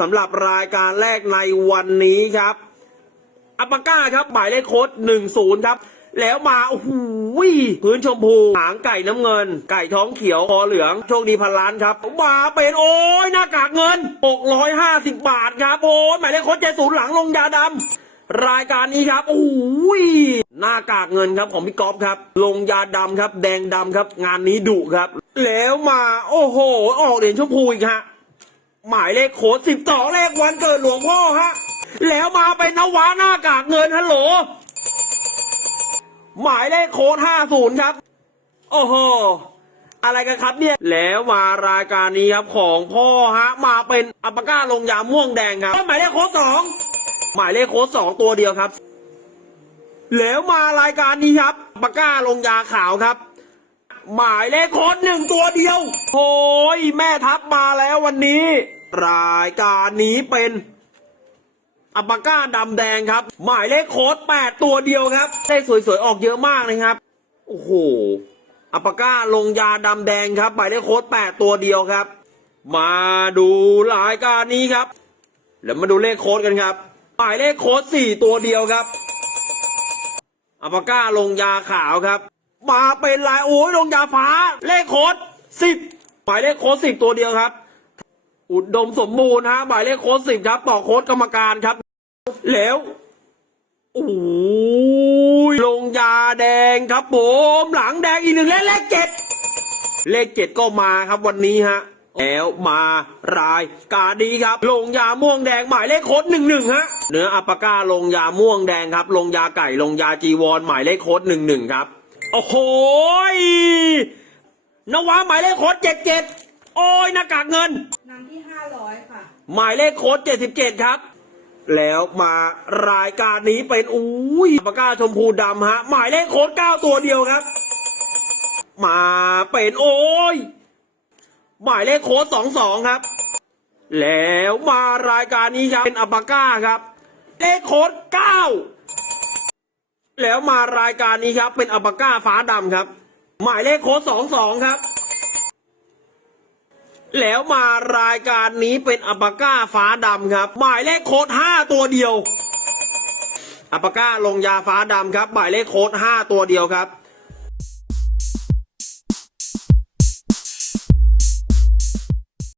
สำหรับรายการแรกในวันนี้ครับอัปปาก้าครับหมายเลขโค้ดหนึ่งศูนย์ครับ แล้วมาโอ้โหพื้นชมพู หางไก่น้ำเงิน ไก่ท้องเขียวคอเหลือง โชคดีพันล้านครับ มาเป็นโอ้ยหน้ากากเงิน 650 บาทครับโอ้ยหมายเลขโค้ดเจศูนย์หลังลงยาดำรายการนี้ครับโอ้ยหน้ากากเงินครับของพี่ก๊อฟครับ ลงยาดำครับ แดงดำครับ งานนี้ดุครับ แล้วมาโอ้โห ออกเหรียญชมพูอีกฮะ หมายเลขโค้ดสิบสองเลขวันเกิดหลวงพ่อฮะ แล้วมาเป็นนวาหน้ากากเงินฮัลโหล หมายเลขโค้ดห้าศูนย์ครับ โอ้โห อะไรกันครับเนี่ย แล้วมารายการนี้ครับของพ่อฮะ มาเป็นอัปปาก้าลงยาม่วงแดงครับหมายเลขโค้ดสองหมายเลขโค้ดสองตัวเดียวครับ แล้วมารายการนี้ครับอัปปาก้าลงยาขาวครับ หมายเลขโค้ดหนึ่งตัวเดียวโอ้ยแม่ทัพมาแล้ววันนี้ รายการนี้เป็นอัปปาก้าดำแดงครับ หมายเลขโค้ดแปดตัวเดียวครับ ได้สวยๆ ออกเยอะมากนะครับ โอ้โหอัปปาก้าลงยาดำแดงครับ หมายเลขโค้ดแปดตัวเดียวครับ มาดูรายการนี้ครับ แล้วมาดูเลขโค้ดกันครับ หมายเลขโค้ดสี่ตัวเดียวครับอัปปาก้าลงยาขาวครับ มาเป็นลายโอ้ยลงยาฟ้า เลขโค้ดสิบหมายเลขโค้ดสิบตัวเดียวครับ อุดมสมบูรณ์ฮะหมายเลขโค้ดสิบครับต่อโค้ดกรรมการครับ แล้วโอ้ยลงยาแดงครับผมหลังแดงอีกหนึ่งเลขเลขเจ็ดเลขเจ็ดก็มาครับวันนี้ฮะแล้วมารายการดีครับ ลงยาม่วงแดงหมายเลขโค้ดหนึ่งหนึ่งฮะเนื้ออัปปาก้าลงยาม่วงแดงครับ ลงยาไก่ลงยาจีวรหมายเลขโค้ดหนึ่งหนึ่งครับโอ้โหนวาหมายเลขโค้ดเจ็ดเจ็ดโอ้ยหน้ากากเงิน น้ำที่ห้าร้อยค่ะ หมายเลขโค้ด77 ครับ แล้วมารายการนี้เป็นอุ้ยปากกาชมพูดำฮะ หมายเลขโค้ด9ตัวเดียวครับ มาเป็นโอ้ย หมายเลขโค้ด22 ครับ แล้วมารายการนี้ครับเป็นอัปปาก้าครับเลขโค้ด9แล้วมารายการนี้ครับเป็นอัปปาก้าฟ้าดำครับ หมายเลขโค้ด22 ครับ แล้วมารายการนี้เป็นอัปปาก้าฟ้าดำครับ หมายเลขโค้ดห้าตัวเดียวอัปปาก้าลงยาฟ้าดำครับ หมายเลขโค้ดห้าตัวเดียวครับ